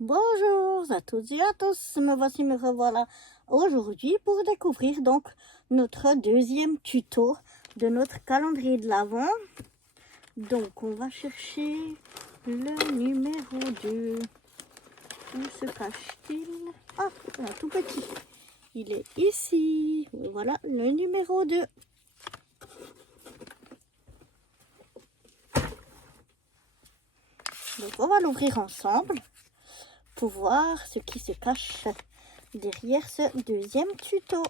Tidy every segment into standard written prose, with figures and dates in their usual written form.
Bonjour à toutes et à tous, me revoilà aujourd'hui pour découvrir donc notre deuxième tuto de notre calendrier de l'Avent. Donc on va chercher le numéro 2. Où se cache-t-il? Ah, voilà, tout petit. Il est ici. Voilà le numéro 2. Donc on va l'ouvrir ensemble pour voir ce qui se cache derrière ce deuxième tuto.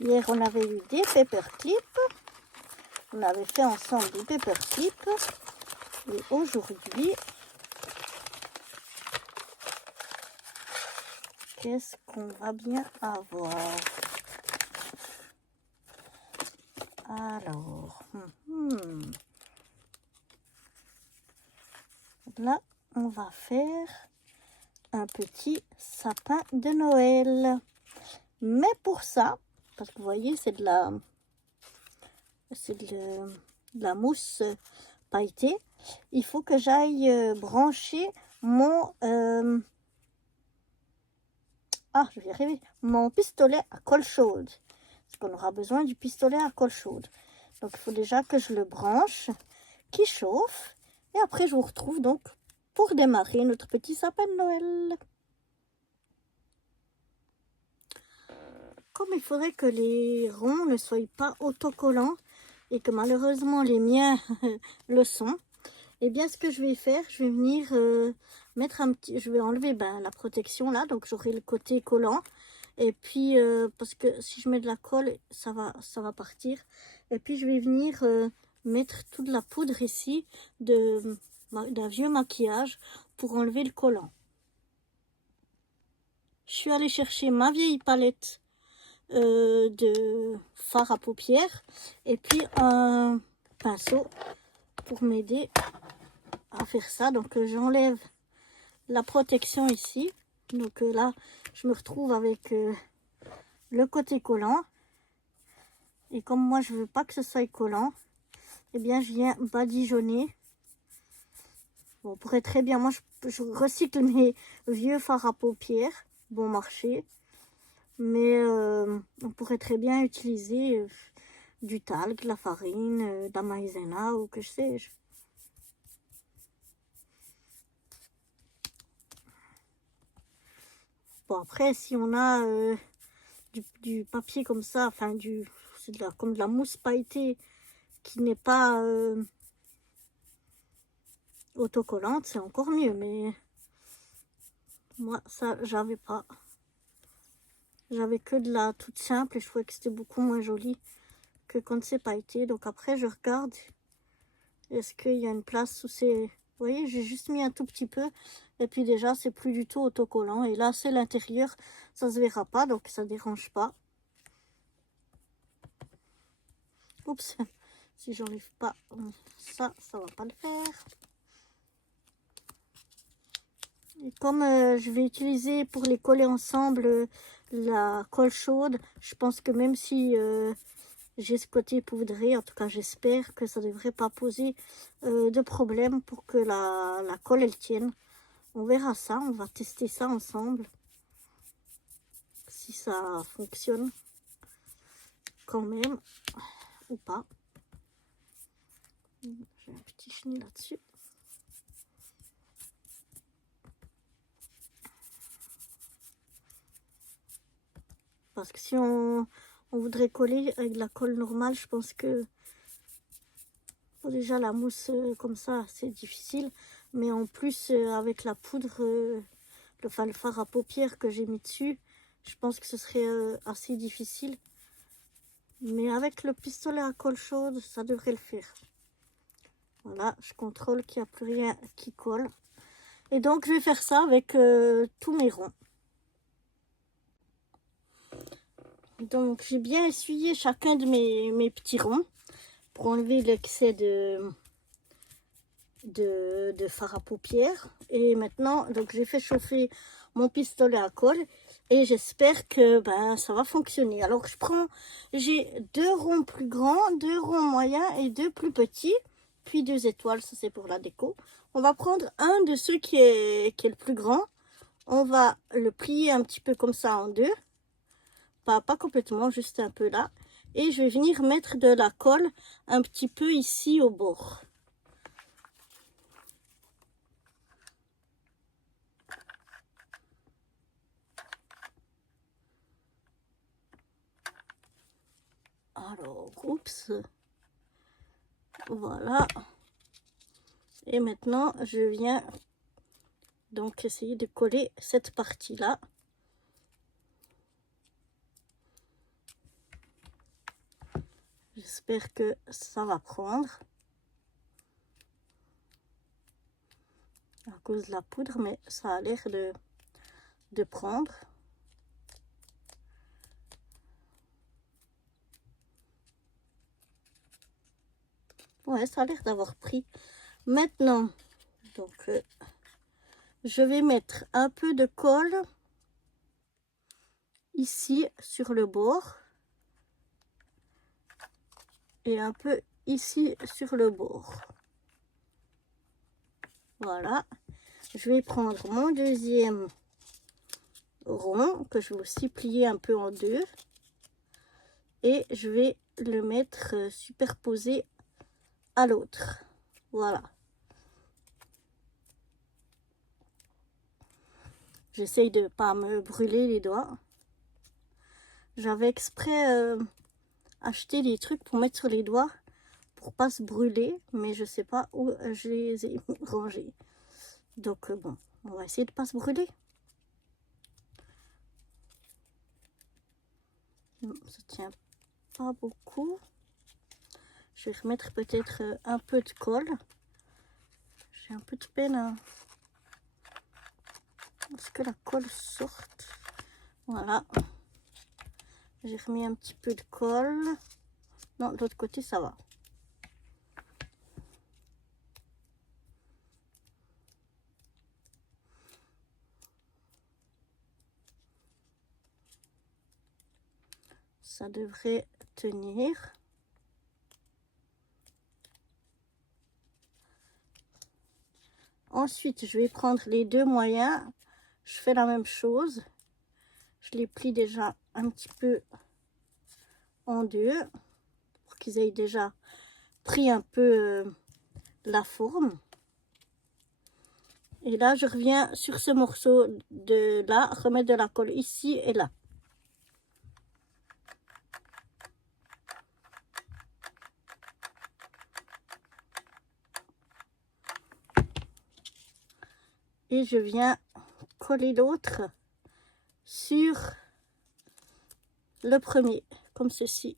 Hier, on avait eu des paperclips. On avait fait ensemble des paperclips. Et aujourd'hui, qu'est-ce qu'on va bien avoir? Alors, là, on va faire un petit sapin de Noël. Mais pour ça, parce que vous voyez, c'est de la mousse pailletée, il faut que j'aille brancher mon je vais arriver, mon pistolet à colle chaude. Parce qu'on aura besoin du pistolet à colle chaude. Donc il faut déjà que je le branche, qui chauffe. Et après je vous retrouve donc pour démarrer notre petit sapin de Noël. Comme il faudrait que les ronds ne soient pas autocollants et que malheureusement les miens le sont, et bien ce que je vais faire, je vais venir mettre je vais enlever la protection là, donc j'aurai le côté collant. Et puis parce que si je mets de la colle, ça va partir. Et puis je vais venir mettre toute la poudre ici d'un vieux maquillage pour enlever le collant. Je suis allée chercher ma vieille palette de fard à paupières et puis un pinceau pour m'aider à faire ça. Donc j'enlève la protection ici. Donc là, je me retrouve avec le côté collant. Et comme moi, je veux pas que ce soit collant, eh bien, je viens badigeonner. Bon, on pourrait très bien, moi, je recycle mes vieux fards à paupières, bon marché. Mais on pourrait très bien utiliser du talc, de la farine, de la maïzena ou que sais-je. Bon, après, si on a du papier comme ça, enfin, comme de la mousse pailletée qui n'est pas autocollante, c'est encore mieux. Mais moi, ça, j'avais pas. J'avais que de la toute simple et je trouvais que c'était beaucoup moins joli que quand c'est pailleté. Donc après, je regarde. Est-ce qu'il y a une place où c'est... Vous voyez, j'ai juste mis un tout petit peu. Et puis déjà, c'est plus du tout autocollant. Et là, c'est l'intérieur. Ça se verra pas, donc ça dérange pas. Oups. Si j'enlève pas ça, ça va pas le faire. Et comme je vais utiliser pour les coller ensemble la colle chaude, je pense que même si j'ai ce côté poudré, en tout cas j'espère que ça ne devrait pas poser de problème pour que la colle elle tienne. On verra ça, on va tester ça ensemble. Si ça fonctionne quand même ou pas. J'ai un petit chenil là-dessus. Parce que si on voudrait coller avec de la colle normale, je pense que déjà la mousse comme ça, c'est difficile. Mais en plus, avec la poudre, le fard à paupières que j'ai mis dessus, je pense que ce serait assez difficile. Mais avec le pistolet à colle chaude, ça devrait le faire. Voilà, je contrôle qu'il n'y a plus rien qui colle. Et donc, je vais faire ça avec tous mes ronds. Donc, j'ai bien essuyé chacun de mes petits ronds pour enlever l'excès de fard à paupières. Et maintenant, donc j'ai fait chauffer mon pistolet à colle. Et j'espère que ça va fonctionner. Alors j'ai 2 ronds plus grands, 2 ronds moyens et 2 plus petits. Puis 2 étoiles, ça c'est pour la déco. On va prendre un de ceux qui est le plus grand. On va le plier un petit peu comme ça en deux. Pas complètement, juste un peu là. Et je vais venir mettre de la colle un petit peu ici au bord. Alors, oups. Voilà. Et maintenant, je viens donc essayer de coller cette partie-là. J'espère que ça va prendre à cause de la poudre, mais ça a l'air de prendre. Ouais, ça a l'air d'avoir pris. Maintenant, donc, je vais mettre un peu de colle ici sur le bord et un peu ici sur le bord. Voilà. Je vais prendre mon deuxième rond que je vais aussi plier un peu en deux et je vais le mettre superposé à l'autre. Voilà. J'essaye de pas me brûler les doigts. J'avais exprès acheté des trucs pour mettre sur les doigts pour pas se brûler, mais je sais pas où je les ai rangés. Donc bon, on va essayer de pas se brûler. Ça tient pas beaucoup. Je vais remettre peut-être un peu de colle. J'ai un peu de peine à ce que la colle sorte. Voilà. J'ai remis un petit peu de colle. Non, de l'autre côté, ça va. Ça devrait tenir. Ensuite, je vais prendre les deux moyens. Je fais la même chose. Je les plie déjà un petit peu en deux pour qu'ils aient déjà pris un peu la forme. Et là, je reviens sur ce morceau de là, remettre de la colle ici et là. Et je viens coller l'autre sur le premier, comme ceci.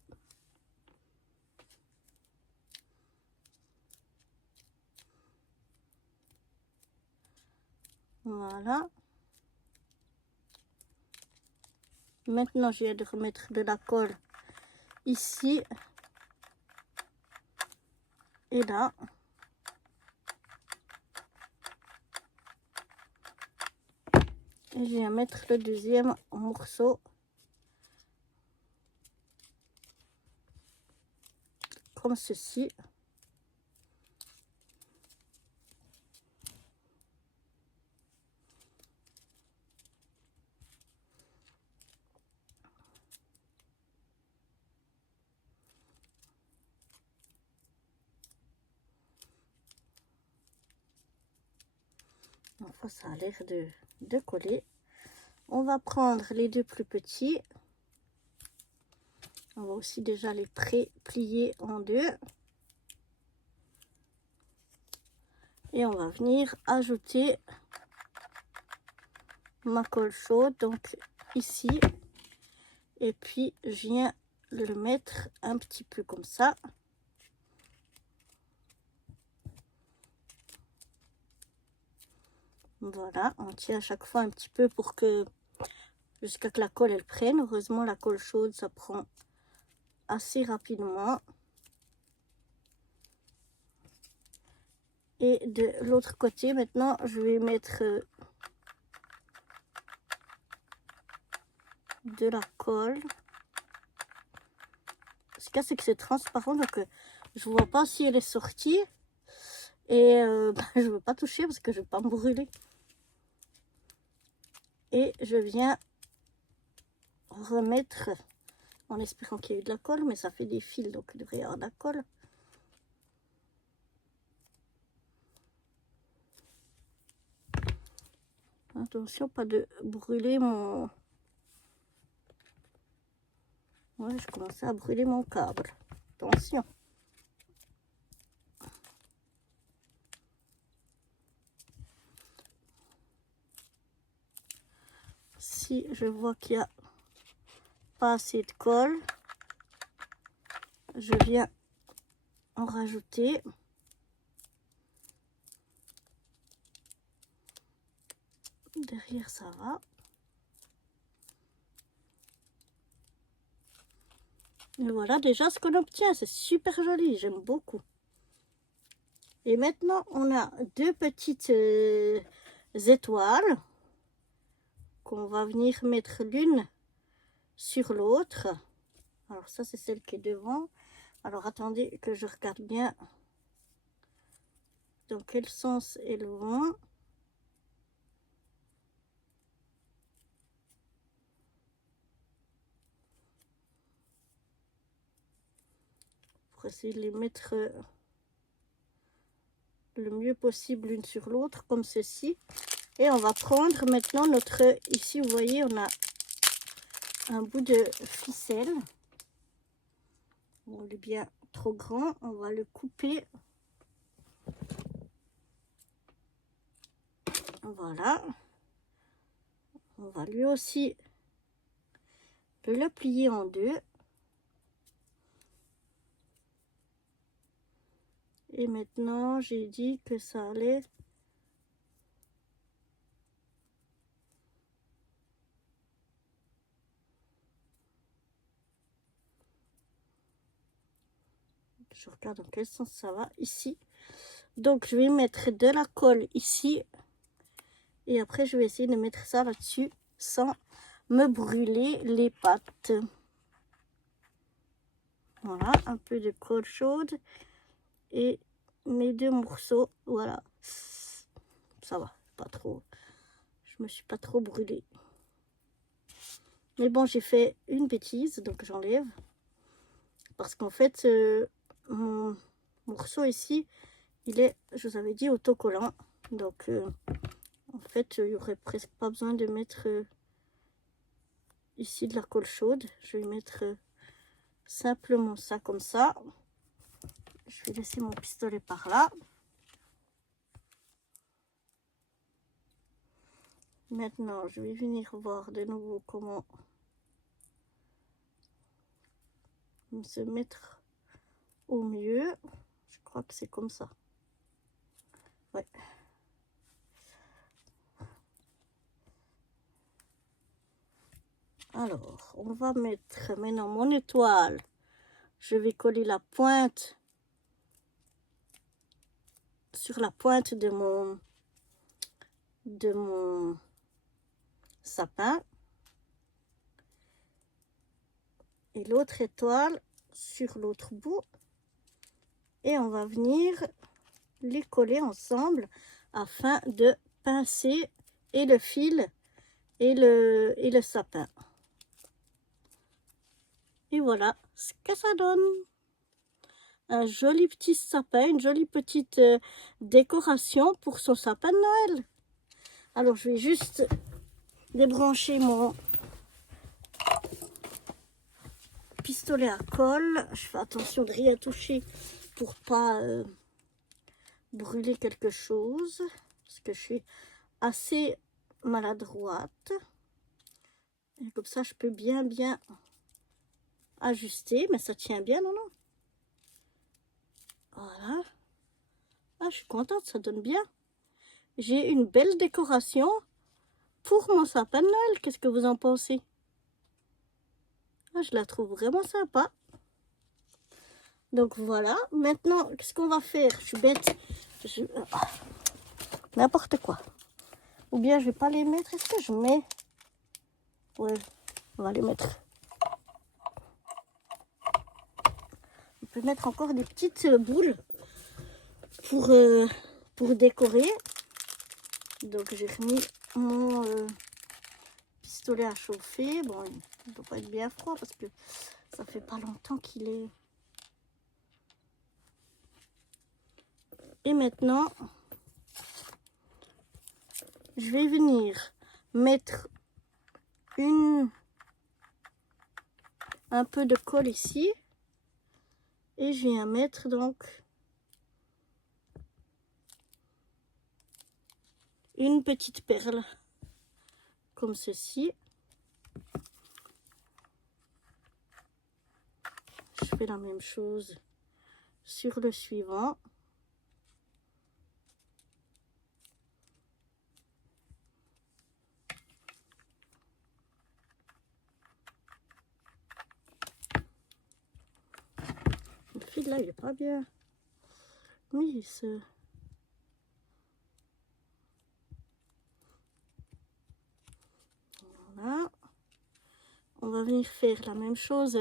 Voilà. Maintenant, je viens de remettre de la colle ici et là. Et je viens mettre le deuxième morceau comme ceci. Enfin, ça a l'air de coller. On va prendre les deux plus petits. On va aussi déjà les plier en deux. Et on va venir ajouter ma colle chaude, donc ici. Et puis, je viens le mettre un petit peu comme ça. Voilà, on tient à chaque fois un petit peu pour que, jusqu'à que la colle elle prenne. Heureusement, la colle chaude, ça prend assez rapidement. Et de l'autre côté, maintenant, je vais mettre de la colle. Ce qu'il y a, c'est que c'est transparent, donc je vois pas si elle est sortie. Et je veux pas toucher parce que je vais pas me brûler. Et je viens remettre, en espérant qu'il y ait de la colle, mais ça fait des fils, donc il devrait y avoir de la colle. Attention, pas de brûler mon... Ouais, je commençais à brûler mon câble. Attention. Si je vois qu'il n'y a pas assez de colle, je viens en rajouter. Derrière, ça va. Et voilà déjà ce qu'on obtient. C'est super joli. J'aime beaucoup. Et maintenant, on a deux petites étoiles qu'on va venir mettre l'une sur l'autre. Alors ça, c'est celle qui est devant. Alors attendez que je regarde bien dans quel sens elles vont. Pour essayer de les mettre le mieux possible l'une sur l'autre, comme ceci. Et on va prendre maintenant notre... Ici, vous voyez, on a un bout de ficelle. Bon, il est bien trop grand. On va le couper. Voilà. On va lui aussi le plier en deux. Et maintenant, j'ai dit que ça allait... Je regarde dans quel sens ça va. Ici. Donc, je vais mettre de la colle ici. Et après, je vais essayer de mettre ça là-dessus sans me brûler les pattes. Voilà, un peu de colle chaude. Et mes deux morceaux, voilà. Ça va, pas trop. Je me suis pas trop brûlée. Mais bon, j'ai fait une bêtise, donc j'enlève. Parce qu'en fait, mon morceau ici, il est, je vous avais dit, autocollant. Donc, en fait, il n'y aurait presque pas besoin de mettre ici de la colle chaude. Je vais mettre simplement ça comme ça. Je vais laisser mon pistolet par là. Maintenant, je vais venir voir de nouveau comment se mettre au mieux. Je crois que c'est comme ça. Ouais. Alors, on va mettre maintenant mon étoile. Je vais coller la pointe sur la pointe de mon sapin. Et l'autre étoile sur l'autre bout. Et on va venir les coller ensemble afin de pincer et le fil et le sapin. Et voilà ce que ça donne. Un joli petit sapin, une jolie petite décoration pour son sapin de Noël. Alors je vais juste débrancher mon pistolet à colle. Je fais attention de rien toucher pour pas brûler quelque chose. Parce que je suis assez maladroite. Et comme ça je peux bien ajuster. Mais ça tient bien, non? Voilà. Ah, je suis contente, ça donne bien. J'ai une belle décoration pour mon sapin de Noël. Qu'est-ce que vous en pensez? Ah, je la trouve vraiment sympa. Donc voilà. Maintenant, qu'est-ce qu'on va faire? Je suis bête. N'importe quoi. Ou bien je vais pas les mettre. Est-ce que je mets? Ouais. On va les mettre. On peut mettre encore des petites boules pour décorer. Donc j'ai remis mon pistolet à chauffer. Bon, il ne doit pas être bien froid parce que ça fait pas longtemps qu'il est. Et maintenant, je vais venir mettre un peu de colle ici. Et je viens mettre donc une petite perle comme ceci. Je fais la même chose sur le suivant. Le fil là, il est pas bien mis. Voilà. On va venir faire la même chose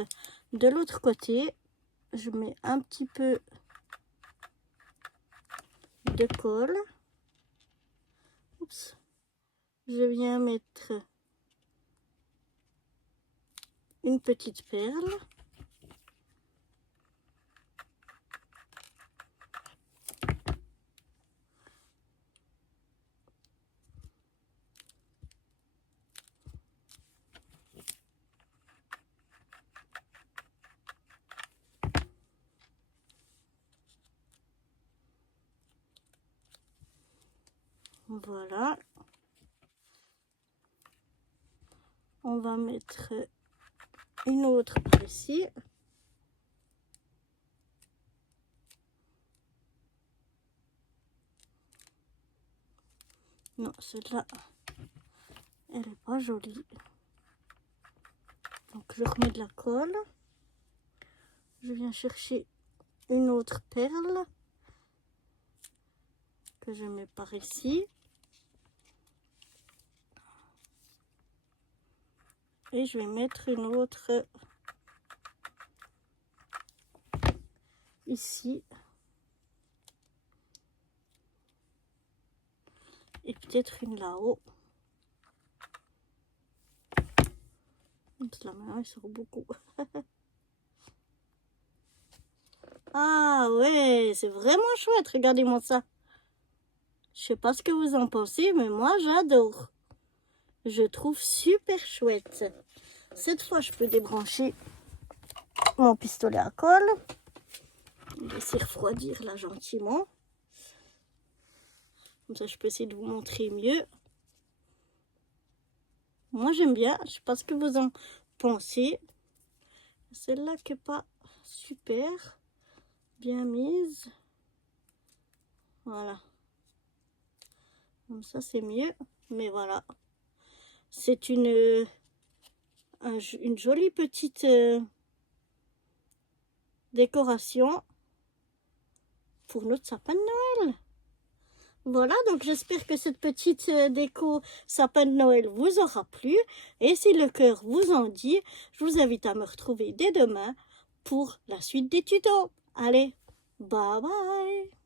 de l'autre côté. Je mets un petit peu de colle. Oups. Je viens mettre une petite perle. Voilà. On va mettre une autre par ici. Non, celle-là, elle est pas jolie. Donc je remets de la colle. Je viens chercher une autre perle que je mets par ici. Et je vais mettre une autre ici. Et peut-être une là-haut. La main, elle sort beaucoup. Ah ouais, c'est vraiment chouette. Regardez-moi ça. Je sais pas ce que vous en pensez, mais moi j'adore. Je trouve super chouette. Cette fois, je peux débrancher mon pistolet à colle. Laisser refroidir là gentiment. Comme ça, je peux essayer de vous montrer mieux. Moi, j'aime bien. Je sais pas ce que vous en pensez. Celle-là qui n'est pas super bien mise. Voilà. Comme ça, c'est mieux. Mais voilà. C'est une jolie petite décoration pour notre sapin de Noël. Voilà, donc j'espère que cette petite déco sapin de Noël vous aura plu. Et si le cœur vous en dit, je vous invite à me retrouver dès demain pour la suite des tutos. Allez, bye bye!